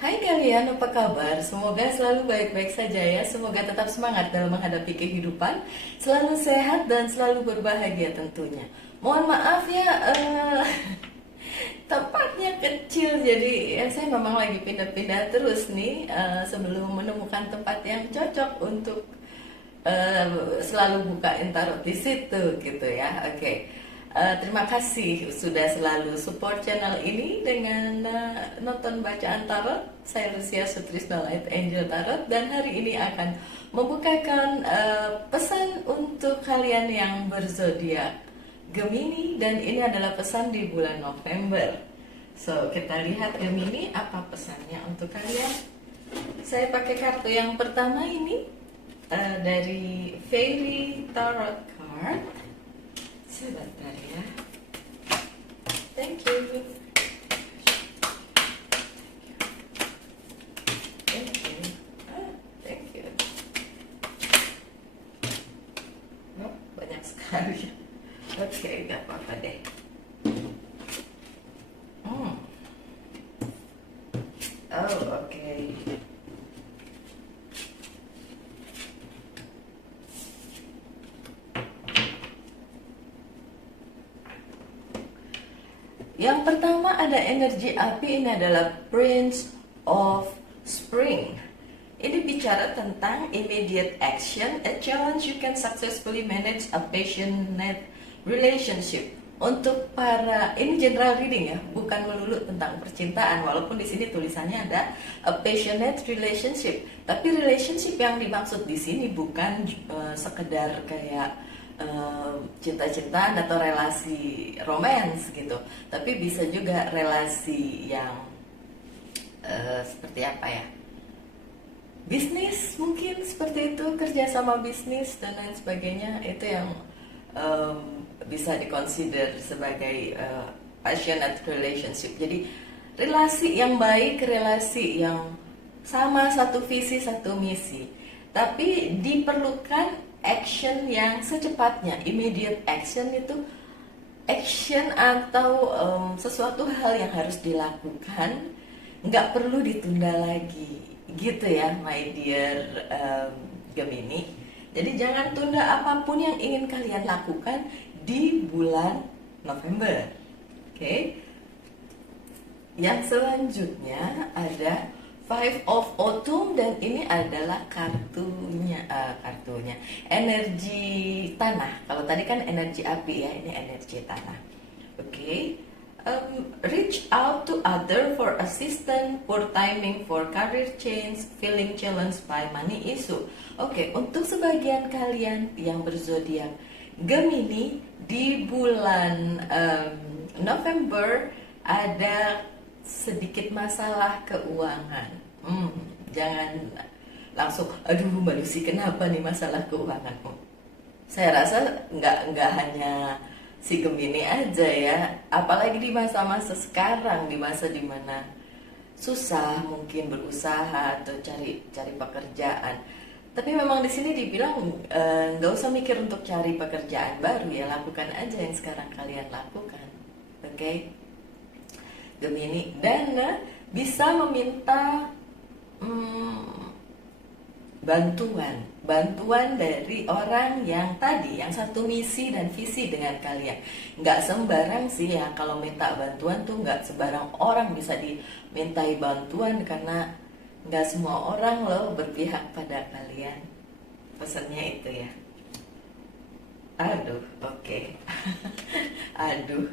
Hai kalian, apa kabar? Semoga selalu baik-baik saja ya. Semoga tetap semangat dalam menghadapi kehidupan, selalu sehat dan selalu berbahagia tentunya. Mohon maaf ya, tempatnya kecil, jadi ya saya memang lagi pindah-pindah terus nih sebelum menemukan tempat yang cocok untuk eh, selalu bukain tarot di situ gitu ya. Oke. Terima kasih sudah selalu support channel ini dengan nonton bacaan tarot. Saya Lucia Sutrisno Light Angel Tarot dan hari ini akan membukakan pesan untuk kalian yang berzodiak Gemini dan ini adalah pesan di bulan November. So, kita lihat Gemini apa pesannya untuk kalian. Saya pakai kartu yang pertama ini dari Fairy Tarot Card. Sebentar ya. Thank you. Thank you. Thank you. Oh, banyak sekali. Oke, gak apa-apa deh. Hmm. Oh, oke. Yang pertama ada energi api, ini adalah Prince of Spring. Ini bicara tentang immediate action, a challenge you can successfully manage a passionate relationship. Untuk para, ini general reading ya, bukan melulu tentang percintaan, walaupun di sini tulisannya ada a passionate relationship. Tapi relationship yang dimaksud di sini bukan sekedar kayak cinta-cintaan atau relasi romance gitu, tapi bisa juga relasi yang seperti apa ya, bisnis mungkin seperti itu, kerjasama bisnis dan lain sebagainya. Itu yang bisa dikonsider sebagai passionate relationship. Jadi relasi yang baik, relasi yang sama, satu visi satu misi, tapi diperlukan action yang secepatnya. Immediate action itu action atau sesuatu hal yang harus dilakukan, nggak perlu ditunda lagi gitu ya my dear Gemini. Jadi jangan tunda apapun yang ingin kalian lakukan di bulan November. Oke. Yang selanjutnya ada Five of Autumn dan ini adalah kartunya energi tanah. Kalau tadi kan energi api ya, ini energi tanah. Oke. Reach out to other for assistance, for timing, for career change, feeling challenged by money issue. Oke, untuk sebagian kalian yang berzodiak Gemini di bulan November ada sedikit masalah keuangan. Jangan langsung, aduh Mbak Lucy kenapa nih masalah keuangan? Saya rasa nggak hanya si Gemini aja ya, apalagi di masa-masa sekarang, di masa dimana susah mungkin berusaha atau cari pekerjaan. Tapi memang di sini dibilang nggak usah mikir untuk cari pekerjaan baru ya, lakukan aja yang sekarang kalian lakukan, oke? Gemini, dan bisa meminta bantuan dari orang yang tadi, yang satu misi dan visi dengan kalian. Nggak sembarang sih ya kalau minta bantuan tuh, nggak sembarang orang bisa dimintai bantuan karena nggak semua orang loh berpihak pada kalian. Pesannya itu ya. Aduh, oke. Aduh.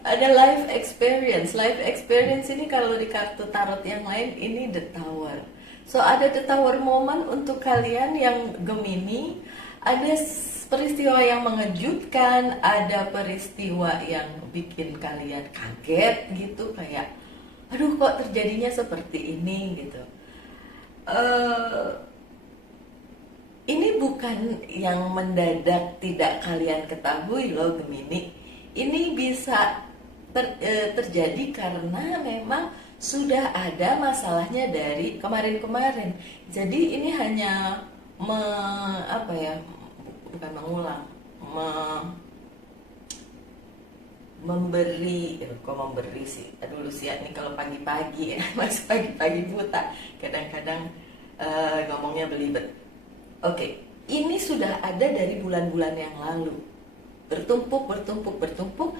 Ada life experience. Life experience ini kalau di kartu tarot yang lain ini the tower. So ada the tower moment untuk kalian yang Gemini. Ada peristiwa yang mengejutkan, ada peristiwa yang bikin kalian kaget gitu, kayak aduh kok terjadinya seperti ini gitu. Ini bukan yang mendadak tidak kalian ketahui loh Gemini. Ini bisa terjadi karena memang sudah ada masalahnya dari kemarin-kemarin. Jadi ini hanya bukan mengulang, memberi, kok memberi sih, aduh Lucia nih kalau pagi-pagi ya, masih pagi-pagi buta, kadang-kadang ngomongnya belibet. Oke, ini sudah ada dari bulan-bulan yang lalu, bertumpuk, bertumpuk, bertumpuk,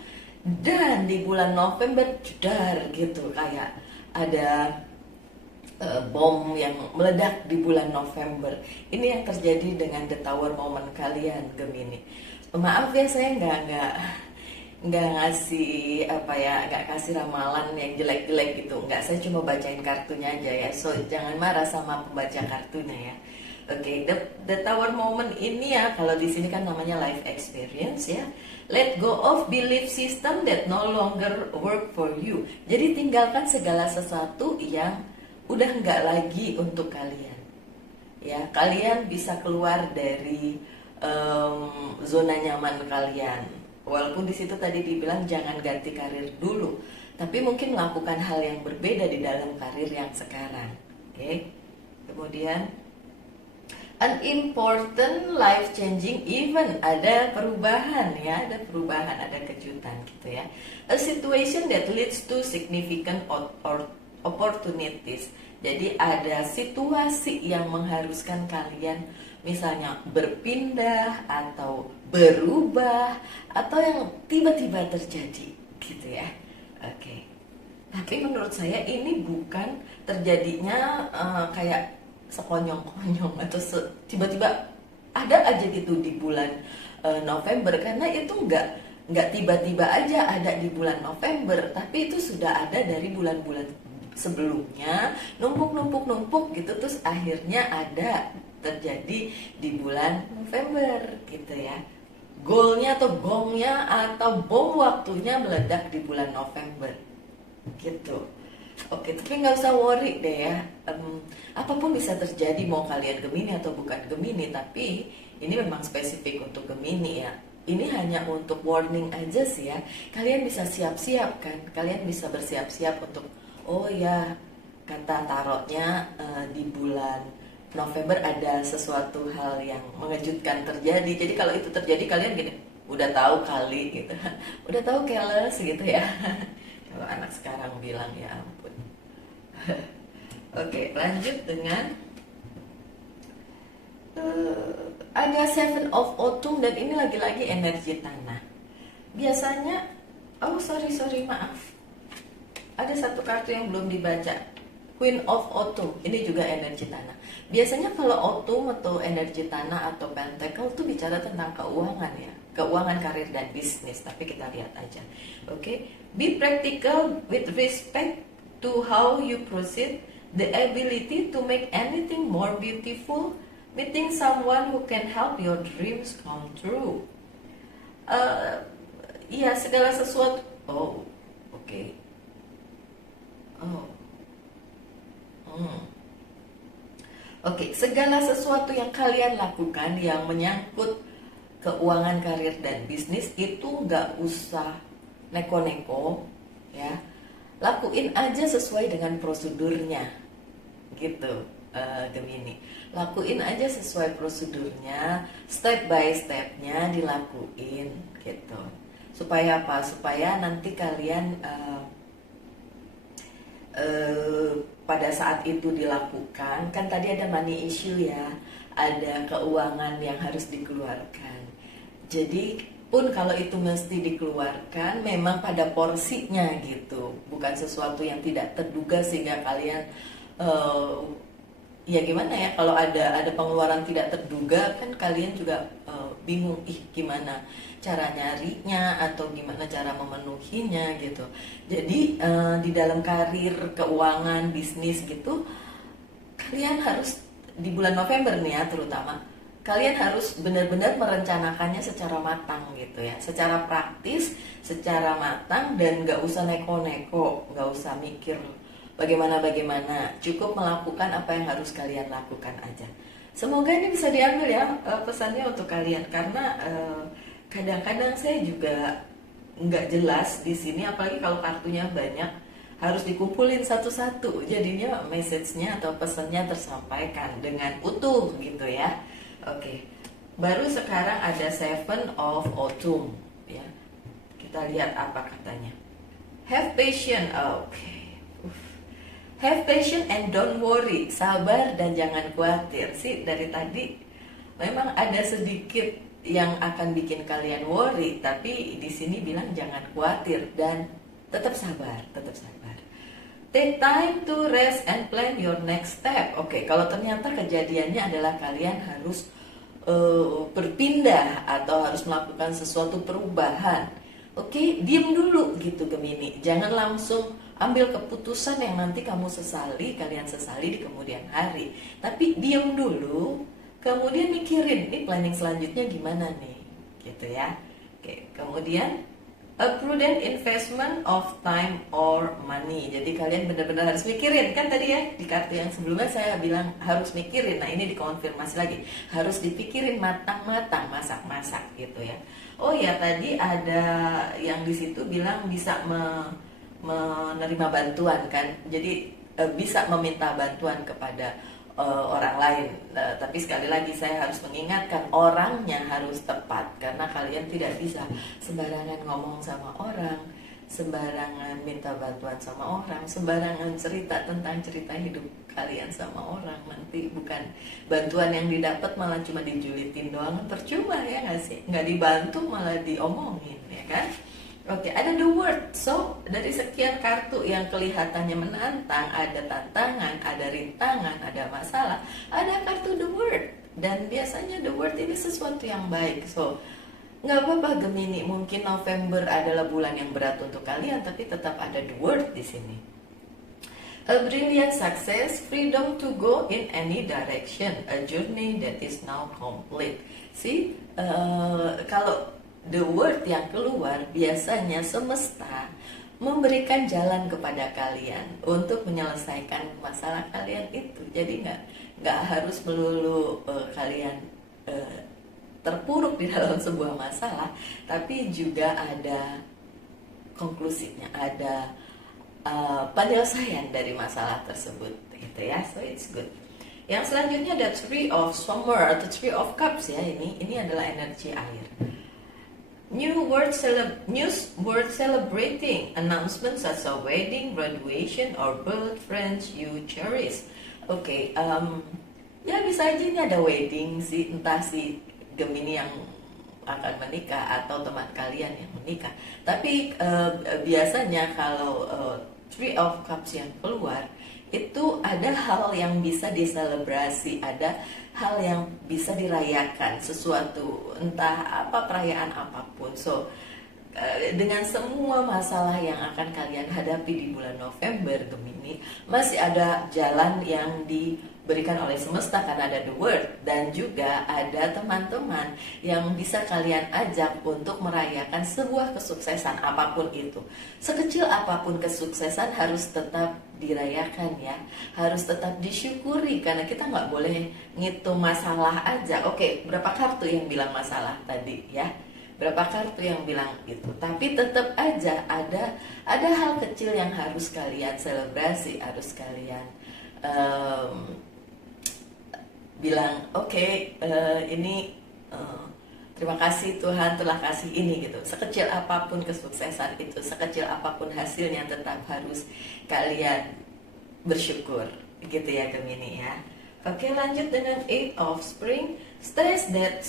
dan di bulan November jedar gitu, kayak ada bom yang meledak di bulan November. Ini yang terjadi dengan the tower moment kalian, Gemini. Maaf ya, saya nggak ngasih apa ya, nggak kasih ramalan yang jelek-jelek gitu, nggak, saya cuma bacain kartunya aja ya, so jangan marah sama pembaca kartunya ya. Oke, the tower moment ini ya, kalau di sini kan namanya life experience ya. Let go of belief system that no longer work for you. Jadi tinggalkan segala sesuatu yang udah nggak lagi untuk kalian. Ya, kalian bisa keluar dari zona nyaman kalian. Walaupun di situ tadi dibilang jangan ganti karir dulu, tapi mungkin melakukan hal yang berbeda di dalam karir yang sekarang. Oke. Kemudian an important life changing event, ada perubahan ya, ada perubahan, ada kejutan gitu ya. A situation that leads to significant or opportunities. Jadi ada situasi yang mengharuskan kalian misalnya berpindah atau berubah atau yang tiba-tiba terjadi gitu ya. Oke. Tapi menurut saya ini bukan terjadinya kayak sekonyong-konyong atau tiba-tiba ada aja gitu di bulan November, karena itu nggak tiba-tiba aja ada di bulan November, tapi itu sudah ada dari bulan-bulan sebelumnya, numpuk gitu, terus akhirnya ada terjadi di bulan November gitu ya. Goalnya atau gongnya atau bom waktunya meledak di bulan November gitu. Oke, tapi nggak usah worry deh ya. Apapun bisa terjadi, mau kalian Gemini atau bukan Gemini, tapi ini memang spesifik untuk Gemini ya. Ini hanya untuk warning aja sih ya. Kalian bisa siap-siap kan, kalian bisa bersiap-siap untuk, oh ya, kata tarotnya di bulan November ada sesuatu hal yang mengejutkan terjadi. Jadi kalau itu terjadi kalian gini, udah tahu kali gitu, udah tahu keles gitu ya. Kalau anak sekarang bilang, ya ampun. Oke, lanjut dengan ada Seven of Autumn, dan ini lagi-lagi energi tanah. Biasanya, oh sorry maaf, ada satu kartu yang belum dibaca, Queen of Autumn, ini juga energi tanah. Biasanya kalau Autumn atau energi tanah atau Pentacle itu bicara tentang keuangan ya, keuangan, karir, dan bisnis. Tapi kita lihat aja. Oke, be practical with respect to how you proceed, the ability to make anything more beautiful, meeting someone who can help your dreams come true. Iya, segala sesuatu. Oh, oke. Oh. Oke, segala sesuatu yang kalian lakukan yang menyangkut keuangan, karir, dan bisnis itu nggak usah neko-neko ya. Lakuin aja sesuai dengan prosedurnya gitu, Gemini. Lakuin aja sesuai prosedurnya, step by stepnya dilakuin gitu. Supaya apa? Supaya nanti kalian pada saat itu dilakukan, kan tadi ada money issue ya, ada keuangan yang harus dikeluarkan. Jadi pun kalau itu mesti dikeluarkan, memang pada porsinya gitu, bukan sesuatu yang tidak terduga sehingga kalian ya gimana ya, kalau ada pengeluaran tidak terduga kan kalian juga bingung, gimana cara nyarinya atau gimana cara memenuhinya gitu. Jadi di dalam karir, keuangan, bisnis gitu, kalian harus di bulan November nih ya terutama, kalian harus benar-benar merencanakannya secara matang gitu ya, secara praktis, secara matang, dan nggak usah neko-neko, nggak usah mikir bagaimana, cukup melakukan apa yang harus kalian lakukan aja. Semoga ini bisa diambil ya pesannya untuk kalian, karena kadang-kadang saya juga nggak jelas di sini, apalagi kalau kartunya banyak, harus dikumpulin satu-satu, jadinya message-nya atau pesannya tersampaikan dengan utuh gitu ya. Oke, baru sekarang ada Seven of Autumn ya. Oke. Kita lihat apa katanya. Have patience, oke. Have patience and don't worry, sabar dan jangan khawatir. Sih dari tadi memang ada sedikit yang akan bikin kalian worry, tapi di sini bilang jangan khawatir dan tetap sabar, tetap sabar. Take time to rest and plan your next step. Oke, kalau ternyata kejadiannya adalah kalian harus berpindah atau harus melakukan sesuatu perubahan. Oke, diem dulu gitu Gemini. Jangan langsung ambil keputusan yang nanti kamu sesali, kalian sesali di kemudian hari. Tapi diem dulu, kemudian mikirin, ini planning selanjutnya gimana nih, gitu ya. Oke, kemudian a prudent investment of time or money. Jadi kalian benar-benar harus mikirin, kan tadi ya di kartu yang sebelumnya saya bilang harus mikirin. Nah ini dikonfirmasi lagi, harus dipikirin matang-matang, masak-masak gitu ya. Oh ya tadi ada yang di situ bilang bisa menerima bantuan kan, jadi bisa meminta bantuan kepada orang lain. Tapi sekali lagi saya harus mengingatkan, orangnya harus tepat karena kalian tidak bisa sembarangan ngomong sama orang, sembarangan minta bantuan sama orang, sembarangan cerita tentang cerita hidup kalian sama orang. Nanti bukan bantuan yang didapat malah cuma dijulitin doang, percuma ya nggak sih, nggak dibantu malah diomongin ya kan. Oke, ada the word. So, dari sekian kartu yang kelihatannya menantang, ada tantangan, ada rintangan, ada masalah, ada kartu the word. Dan biasanya the word ini sesuatu yang baik. So, nggak apa-apa Gemini, mungkin November adalah bulan yang berat untuk kalian, tapi tetap ada the word di sini. A brilliant success, freedom to go in any direction, a journey that is now complete. See, kalau the word yang keluar biasanya semesta memberikan jalan kepada kalian untuk menyelesaikan masalah kalian itu. Jadi nggak harus melulu kalian terpuruk di dalam sebuah masalah, tapi juga ada konklusinya, ada penyelesaian dari masalah tersebut, gitu ya. So it's good. Yang selanjutnya ada Three of Summer atau Three of Cups ya. Ini adalah energi air. News worth celebrating, announcements such as wedding, graduation, or birth, friends you cherish. Oke, ya bisa aja ini ada wedding sih, entah si Gemini yang akan menikah atau teman kalian yang menikah. Tapi biasanya kalau Three of Cups yang keluar itu ada hal yang bisa diselebrasi, ada hal yang bisa dirayakan, sesuatu entah apa perayaan apapun. So dengan semua masalah yang akan kalian hadapi di bulan November Gemini, masih ada jalan yang diberikan oleh semesta karena ada the word, dan juga ada teman-teman yang bisa kalian ajak untuk merayakan sebuah kesuksesan apapun itu. Sekecil apapun kesuksesan harus tetap dirayakan ya, harus tetap disyukuri karena kita nggak boleh ngitung masalah aja. Oke, berapa kartu yang bilang masalah tadi ya? Berapa kartu yang bilang itu? Tapi tetap aja ada hal kecil yang harus kalian selebrasi, harus kalian bilang oke, ini terima kasih Tuhan telah kasih ini gitu. Sekecil apapun kesuksesan itu, sekecil apapun hasilnya, tetap harus kalian bersyukur gitu ya Gemini ya. Oke, lanjut dengan Eight of Spring. Stress that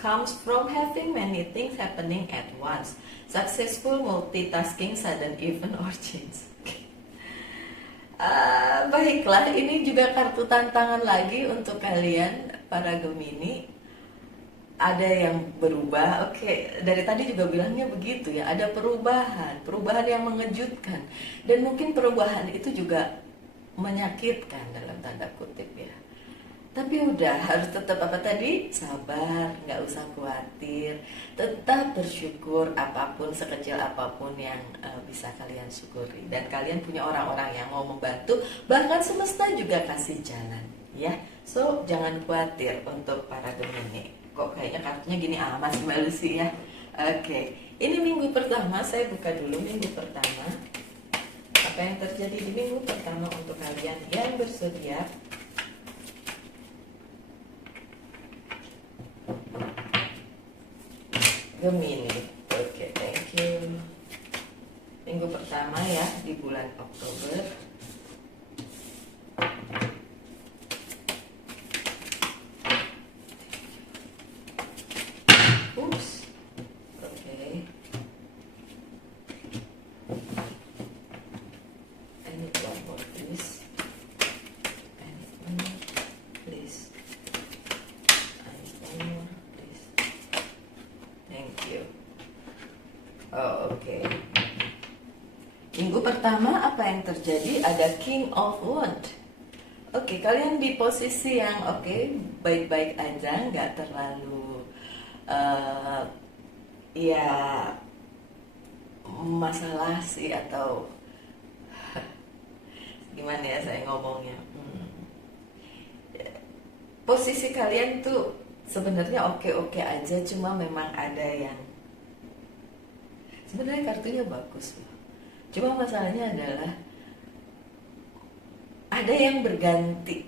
comes from having many things happening at once. Successful multitasking, sudden event or change. Baiklah, ini juga kartu tantangan lagi untuk kalian para Gemini. Ada yang berubah. Oke, dari tadi juga bilangnya begitu ya, ada perubahan yang mengejutkan, dan mungkin perubahan itu juga menyakitkan dalam tanda kutip ya. Tapi udah harus tetap apa tadi, sabar, nggak usah khawatir, tetap bersyukur apapun, sekecil apapun yang bisa kalian syukuri. Dan kalian punya orang-orang yang mau membantu, bahkan semesta juga kasih jalan ya. So jangan khawatir untuk para Gemini. Kok kayaknya kartunya gini amat Mbak Lucy ya. Oke, ini minggu pertama, saya buka dulu minggu pertama. Apa yang terjadi di minggu pertama untuk kalian yang bersedia? Gemini. Oke, thank you. minggu pertama ya di bulan Oktober. Oops. Okay. I need one more, please. I need one more, please. I need one more, please. Thank you. Oh, okay. Minggu pertama apa yang terjadi? Ada King of Wands. Oke, kalian di posisi yang baik-baik aja, nggak terlalu ya masalah sih, atau gimana ya saya ngomongnya. Posisi kalian tuh sebenarnya oke-oke aja, cuma memang ada yang sebenarnya kartunya bagus loh. Cuma masalahnya adalah ada yang berganti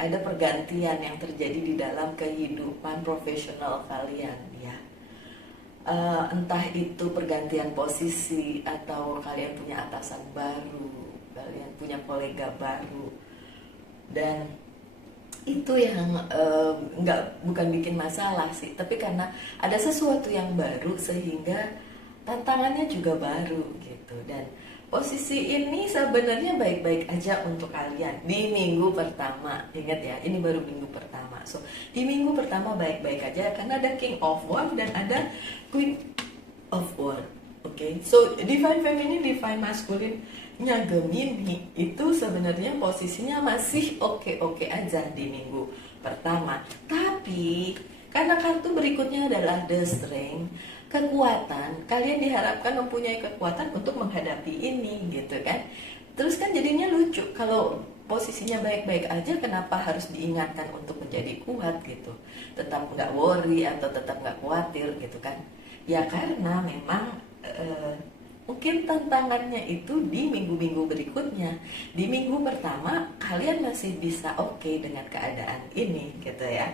ada pergantian yang terjadi di dalam kehidupan profesional kalian ya. Entah itu pergantian posisi, atau kalian punya atasan baru, kalian punya kolega baru, dan itu yang bukan bikin masalah sih, tapi karena ada sesuatu yang baru sehingga tantangannya juga baru gitu. Dan posisi ini sebenarnya baik-baik aja untuk kalian di minggu pertama. Ingat ya, ini baru minggu pertama. So, di minggu pertama baik-baik aja karena ada King of Wands dan ada Queen of Wands. Oke, so Divine Feminine, Divine Masculine-nya Gemini itu sebenarnya posisinya masih oke-oke aja di minggu pertama. Tapi karena kartu berikutnya adalah The Strength, kekuatan, kalian diharapkan mempunyai kekuatan untuk menghadapi ini gitu kan. Terus kan jadinya lucu, kalau posisinya baik-baik aja kenapa harus diingatkan untuk menjadi kuat gitu, tetap nggak worry atau tetap nggak khawatir gitu kan. Ya karena memang mungkin tantangannya itu di minggu-minggu berikutnya. Di minggu pertama kalian masih bisa oke dengan keadaan ini gitu ya,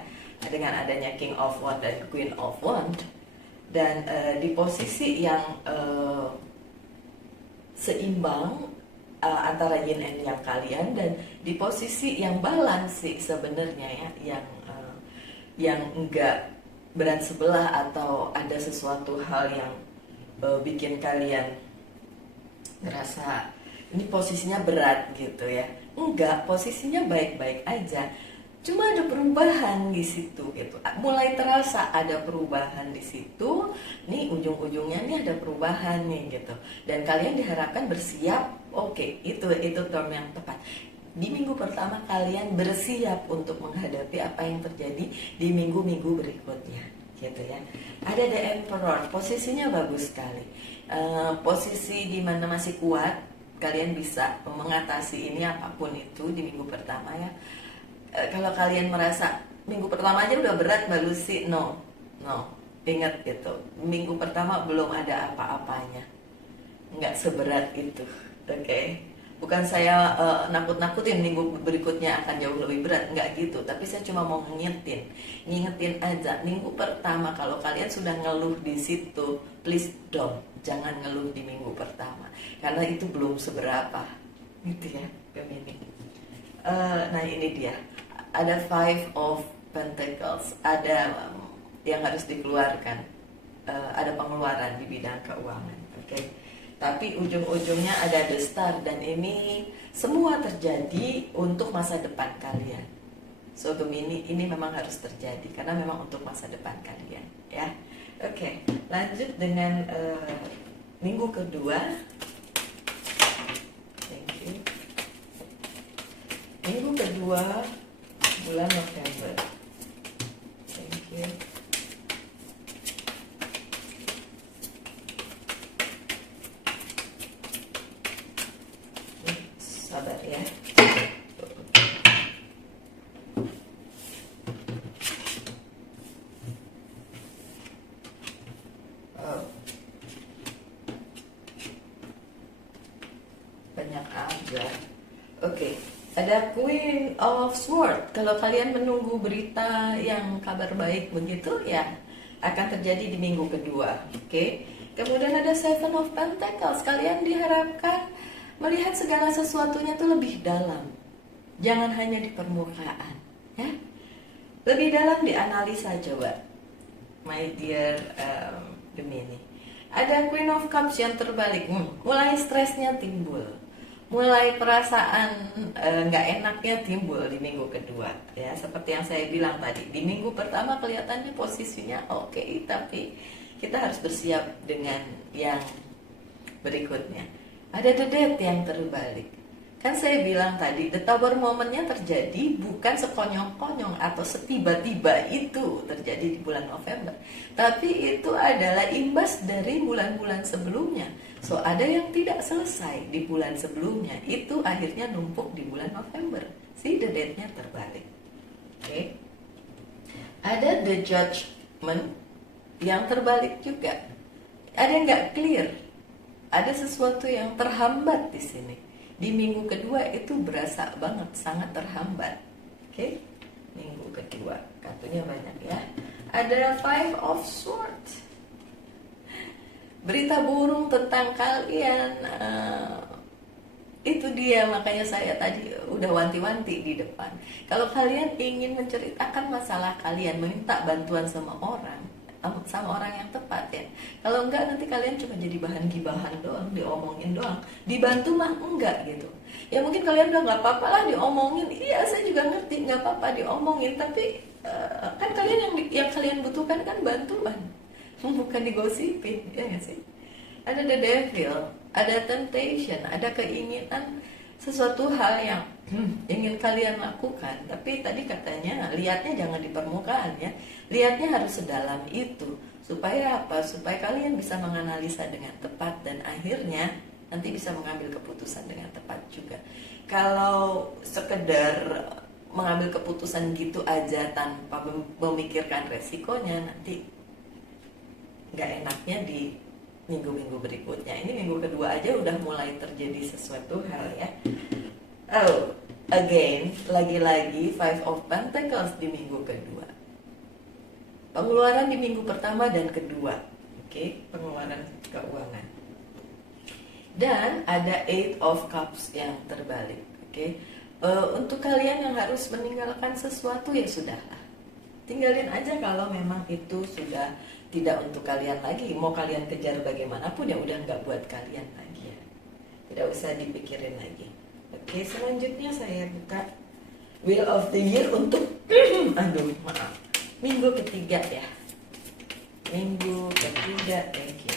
dengan adanya King of Wands dan Queen of Wands, dan di posisi yang seimbang antara yin and yang kalian, dan di posisi yang balance sih sebenarnya ya, yang enggak berat sebelah atau ada sesuatu hal yang bikin kalian ngerasa ini posisinya berat gitu ya. Enggak, posisinya baik-baik aja. Cuma ada perubahan di situ gitu. Mulai terasa ada perubahan di situ. Nih ujung-ujungnya nih ada perubahan nih gitu. Dan kalian diharapkan bersiap. Oke, itu term yang tepat. Di minggu pertama kalian bersiap untuk menghadapi apa yang terjadi di minggu-minggu berikutnya gitu ya. Ada The Emperor, posisinya bagus sekali. Posisi di mana masih kuat, kalian bisa mengatasi ini apapun itu di minggu pertama ya. Kalau kalian merasa minggu pertama aja udah berat Mbak Lucy, no, ingat gitu, minggu pertama belum ada apa-apanya, nggak seberat itu, oke? Bukan saya nakut-nakutin minggu berikutnya akan jauh lebih berat, nggak gitu, tapi saya cuma mau ngingetin aja, minggu pertama kalau kalian sudah ngeluh di situ, please jangan ngeluh di minggu pertama, karena itu belum seberapa, gitu ya, Gemini. Nah ini dia, ada Five of Pentacles, ada yang harus dikeluarkan, ada pengeluaran di bidang keuangan, oke? Tapi ujung-ujungnya ada The Star, dan ini semua terjadi untuk masa depan kalian. So Gemini, ini memang harus terjadi karena memang untuk masa depan kalian ya. Oke, lanjut dengan minggu kedua. Thank you. Minggu kedua bulan November. Thank you. Sabar ya. Banyak aja. Oke. Ada Queen of Swords. Kalau kalian menunggu berita yang kabar baik begitu ya, akan terjadi di minggu kedua. Oke. Kemudian ada Seven of Pentacles. Kalian diharapkan melihat segala sesuatunya itu lebih dalam. Jangan hanya di permukaan, ya. Lebih dalam dianalisa coba, my dear Gemini. Ada Queen of Cups yang terbalik. Mulai stresnya timbul, mulai perasaan nggak enaknya timbul di minggu kedua, ya. Seperti yang saya bilang tadi, di minggu pertama kelihatannya posisinya oke, tapi kita harus bersiap dengan yang berikutnya. Ada The Death yang terbalik. Kan saya bilang tadi, the Tower momennya terjadi bukan sekonyong-konyong atau setiba-tiba itu terjadi di bulan November, tapi itu adalah imbas dari bulan-bulan sebelumnya. So ada yang tidak selesai di bulan sebelumnya, itu akhirnya numpuk di bulan November. See, the Death-nya terbalik. Oke. Ada The Judgment yang terbalik juga. Ada yang nggak clear, ada sesuatu yang terhambat di sini. Di minggu kedua itu berasa banget, sangat terhambat. Oke, minggu kedua, kartunya banyak ya. Ada Five of Swords. Berita burung tentang kalian, itu dia, makanya saya tadi udah wanti-wanti di depan. Kalau kalian ingin menceritakan masalah kalian, meminta bantuan sama orang yang tepat, ya. Kalau enggak, nanti kalian cuma jadi bahan gibahan doang, diomongin doang. Dibantu mah enggak gitu. Ya mungkin kalian udah nggak apa-apa lah diomongin. Iya, saya juga ngerti nggak apa-apa diomongin, tapi kan kalian yang kalian butuhkan kan bantuan, bukan digosipin, ya nggak sih? Ada The Devil, ada temptation, ada keinginan sesuatu hal yang ingin kalian lakukan, tapi tadi katanya lihatnya jangan di permukaan, ya. Lihatnya harus sedalam itu. Supaya apa? Supaya kalian bisa menganalisa dengan tepat dan akhirnya nanti bisa mengambil keputusan dengan tepat juga. Kalau sekedar mengambil keputusan gitu aja tanpa memikirkan resikonya, nanti nggak enaknya di minggu-minggu berikutnya. Ini minggu kedua aja udah mulai terjadi sesuatu hal, ya. Oh, again, lagi-lagi Five of Pentacles di minggu kedua. Pengeluaran di minggu pertama dan kedua, oke, pengeluaran keuangan. Dan ada Eight of Cups yang terbalik, oke. Untuk kalian yang harus meninggalkan sesuatu, ya sudahlah, tinggalin aja kalau memang itu sudah tidak untuk kalian lagi. Mau kalian kejar bagaimanapun, ya udah nggak buat kalian lagi, ya. Tidak usah dipikirin lagi. Oke, selanjutnya saya buka Wheel of the Year untuk minggu ketiga, ya. Minggu ketiga, thank you.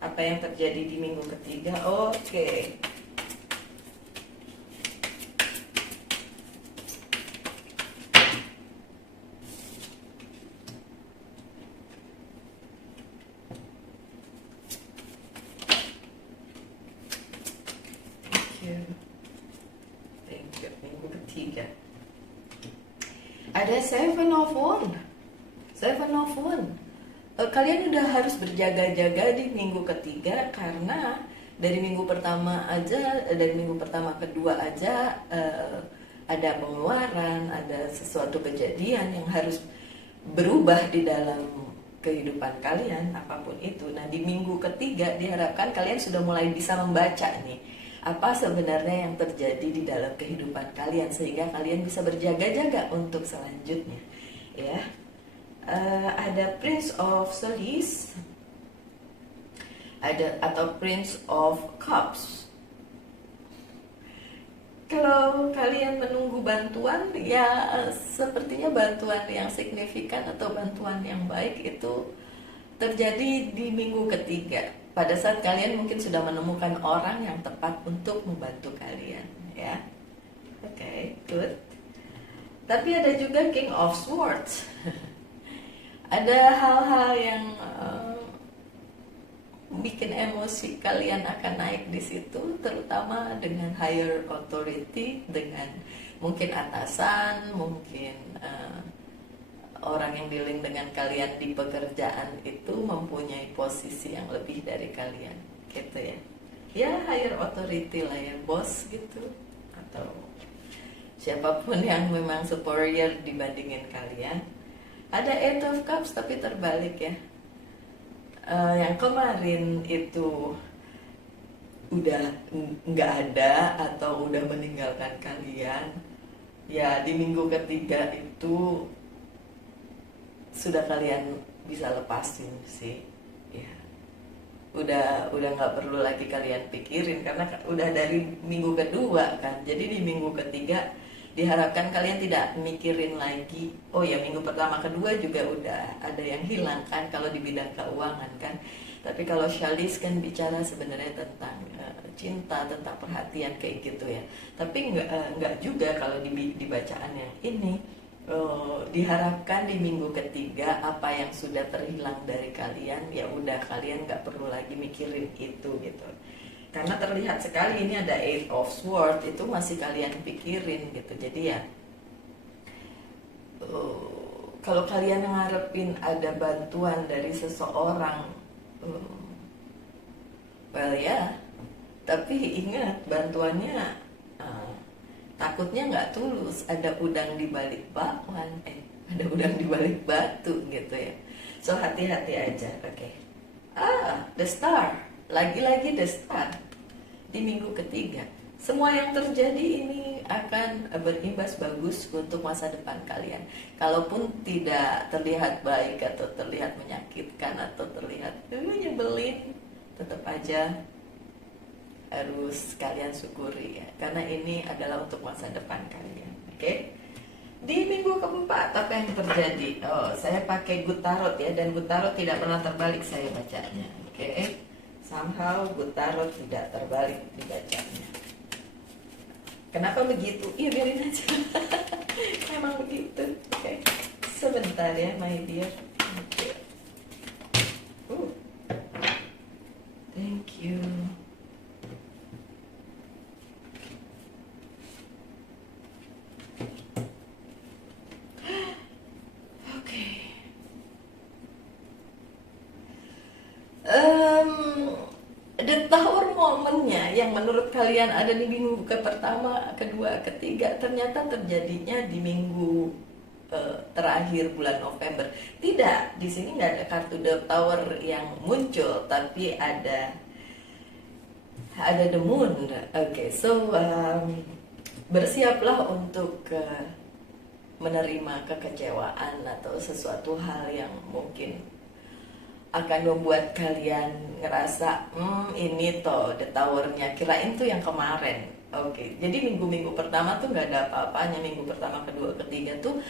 Apa yang terjadi di minggu ketiga? Oke. Thank you. Minggu ketiga. Ada Seven of Wands. Seven of Wands. Kalian udah harus berjaga-jaga di minggu ketiga, karena dari minggu pertama kedua aja ada pengeluaran, ada sesuatu kejadian yang harus berubah di dalam kehidupan kalian, apapun itu. Nah, di minggu ketiga diharapkan kalian sudah mulai bisa membaca nih apa sebenarnya yang terjadi di dalam kehidupan kalian, sehingga kalian bisa berjaga-jaga untuk selanjutnya, ya. Ada Prince of Swords, atau Prince of Cups. Kalau kalian menunggu bantuan, ya sepertinya bantuan yang signifikan atau bantuan yang baik itu terjadi di minggu ketiga. Pada saat kalian mungkin sudah menemukan orang yang tepat untuk membantu kalian, ya. Oke, good. Tapi ada juga King of Swords. Ada hal-hal yang bikin emosi kalian akan naik di situ, terutama dengan higher authority, dengan mungkin atasan, mungkin orang yang dealing dengan kalian di pekerjaan itu mempunyai posisi yang lebih dari kalian, gitu ya. Ya, higher authority lah, ya, bos gitu, atau siapapun yang memang superior dibandingin kalian. Ada Eight of Cups tapi terbalik ya. Yang kemarin itu udah nggak ada atau udah meninggalkan kalian, ya di minggu ketiga itu sudah kalian bisa lepasin sih ya. Udah nggak perlu lagi kalian pikirin karena udah dari minggu kedua kan. Jadi di minggu ketiga diharapkan kalian tidak mikirin lagi. Oh ya, minggu pertama kedua juga udah ada yang hilang kan kalau di bidang keuangan kan. Tapi kalau Shalis kan bicara sebenarnya tentang cinta, tentang perhatian kayak gitu ya. Tapi nggak juga kalau di bacaan yang ini. Diharapkan di minggu ketiga apa yang sudah terhilang dari kalian ya udah kalian nggak perlu lagi mikirin itu gitu, karena terlihat sekali ini ada Eight of Swords itu masih kalian pikirin gitu. Jadi ya kalau kalian ngarepin ada bantuan dari seseorang, well ya, tapi ingat bantuannya takutnya nggak tulus, ada udang di balik bakwan, ada udang di balik batu gitu ya. So hati-hati aja, oke. The Star, lagi-lagi The Star di minggu ketiga. Semua yang terjadi ini akan berimbas bagus untuk masa depan kalian. Kalaupun tidak terlihat baik atau terlihat menyakitkan atau terlihat nyebelin, tetap aja harus kalian syukuri ya, karena ini adalah untuk masa depan kalian. Oke? Di minggu keempat apa yang terjadi? Saya pakai Good Tarot ya, dan Good Tarot tidak pernah terbalik saya bacanya. Oke? Somehow Good Tarot tidak terbalik dibacanya. Kenapa begitu? Iya, biarin aja. Emang begitu. Oke. Sebentar ya, my dear. Oke. Thank you. The Tower momennya yang menurut kalian ada di minggu pertama, kedua, ketiga, ternyata terjadinya di minggu terakhir bulan November. Tidak, di sini nggak ada kartu The Tower yang muncul, tapi ada The Moon. Oke, so bersiaplah untuk menerima kekecewaan atau sesuatu hal yang mungkin akan membuat kalian ngerasa ini toh The Tower-nya, kirain tuh yang kemarin. Oke, jadi minggu-minggu pertama tuh nggak ada apa-apanya. Minggu pertama, kedua, ketiga tuh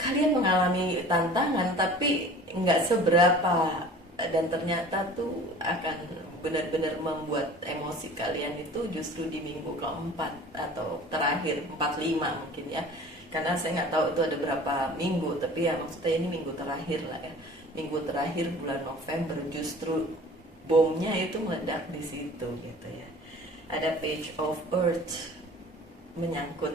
kalian mengalami tantangan tapi nggak seberapa, dan ternyata tuh akan benar-benar membuat emosi kalian itu justru di minggu keempat atau terakhir 4-5 mungkin ya, karena saya nggak tahu itu ada berapa minggu, tapi ya maksudnya ini minggu terakhir lah ya. Minggu terakhir bulan November justru bomnya itu meledak di situ gitu ya. Ada Page of Earth menyangkut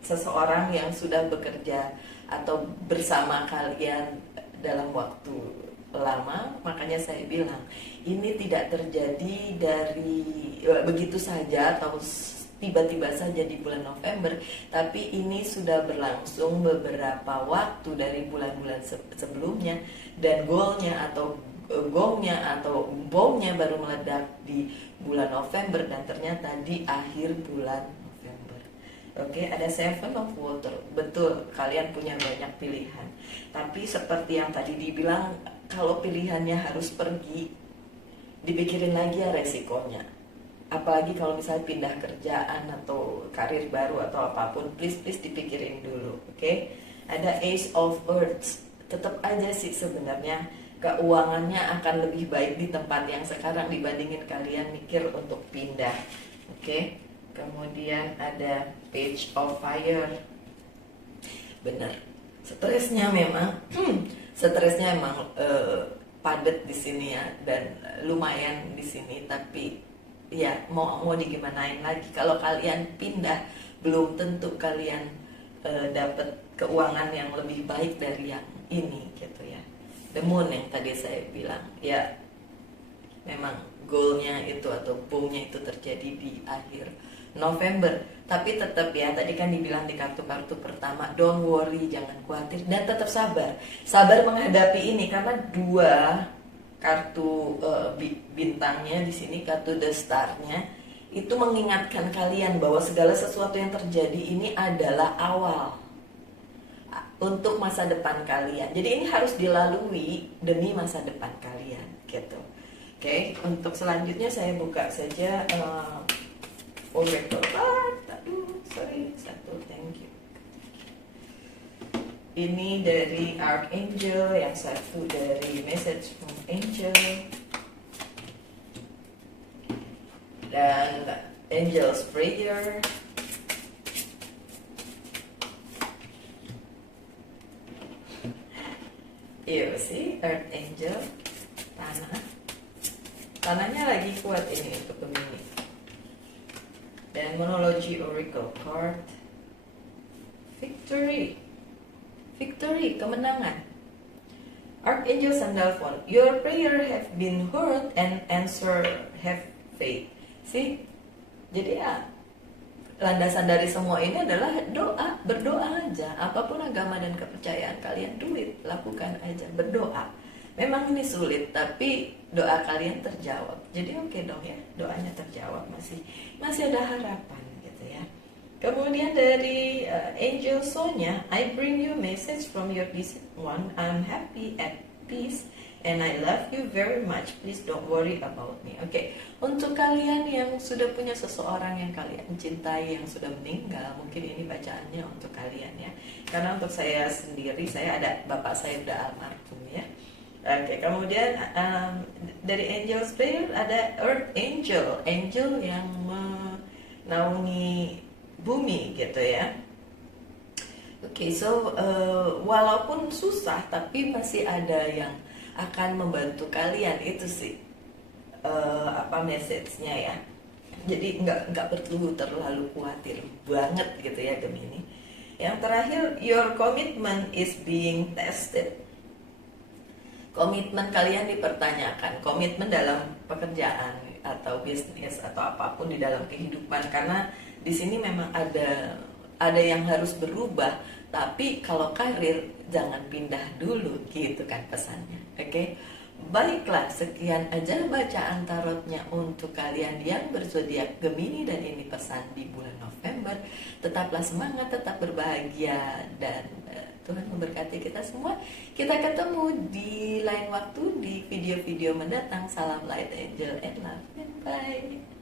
seseorang yang sudah bekerja atau bersama kalian dalam waktu lama. Makanya saya bilang ini tidak terjadi dari begitu saja atau tiba-tiba saja di bulan November, tapi ini sudah berlangsung beberapa waktu dari bulan-bulan sebelumnya, dan goalnya atau gongnya atau bomnya baru meledak di bulan November, dan ternyata di akhir bulan November. Oke, ada Seven of Water. Betul, kalian punya banyak pilihan, tapi seperti yang tadi dibilang, kalau pilihannya harus pergi, dipikirin lagi ya resikonya. Apalagi kalau misalnya pindah kerjaan atau karir baru atau apapun, please dipikirin dulu, oke? Ada Ace of Earths. Tetap aja sih sebenarnya keuangannya akan lebih baik di tempat yang sekarang dibandingin kalian mikir untuk pindah, oke? Kemudian ada Page of Fire. Benar, stresnya memang padat di sini ya, dan lumayan di sini, tapi ya mau digimanain lagi, kalau kalian pindah belum tentu kalian dapat keuangan yang lebih baik dari yang ini gitu ya. The Moon yang tadi saya bilang ya, memang goalnya itu atau boomnya itu terjadi di akhir November. Tapi tetap ya, tadi kan dibilang di kartu-kartu pertama, don't worry, jangan khawatir, dan tetap sabar. Sabar menghadapi ini, karena dua kartu bintangnya di sini, kartu the star-nya, itu mengingatkan kalian bahwa segala sesuatu yang terjadi ini adalah awal untuk masa depan kalian. Jadi ini harus dilalui demi masa depan kalian, gitu. Oke, untuk selanjutnya saya buka saja Oracle card. Aduh, sorry, satu, thank you. Ini dari Archangel, yang satu dari Message from Angel, dan Angel's Prayer. Iya sih, Earth Angel, tanahnya lagi kuat ini untuk Gemini. Dan Monology Oracle card, Victory, kemenangan. Archangel Sandalphon, your prayer have been heard and answer have faith. See, jadi ya landasan dari semua ini adalah doa, berdoa aja. Apapun agama dan kepercayaan kalian, lakukan aja, berdoa. Memang ini sulit, tapi doa kalian terjawab. Jadi oke dong ya, doanya terjawab, masih ada harapan gitu ya. Kemudian dari Angel Sonya, I bring you message from your deceased one. I'm happy, at peace, and I love you very much. Please don't worry about me. Oke, untuk kalian yang sudah punya seseorang yang kalian cintai yang sudah meninggal, mungkin ini bacaannya untuk kalian ya. Karena untuk saya sendiri, saya ada bapak saya udah almarhum ya. Oke, kemudian dari Angel's Prayer ada Earth Angel, angel yang menaungi bumi gitu ya. Oke, so walaupun susah, tapi masih ada yang akan membantu kalian, itu sih message-nya ya. Jadi nggak perlu terlalu khawatir banget gitu ya Gemini. Yang terakhir, your commitment is being tested. Komitmen kalian dipertanyakan, komitmen dalam pekerjaan atau bisnis atau apapun di dalam kehidupan, karena di sini memang ada yang harus berubah. Tapi kalau karir jangan pindah dulu, gitu kan pesannya. Oke, baiklah, sekian aja bacaan tarotnya untuk kalian yang berzodiak Gemini, dan ini pesan di bulan November. Tetaplah semangat, tetap berbahagia, dan Tuhan memberkati kita semua. Kita ketemu di lain waktu di video-video mendatang. Salam light, angel, and love, and bye.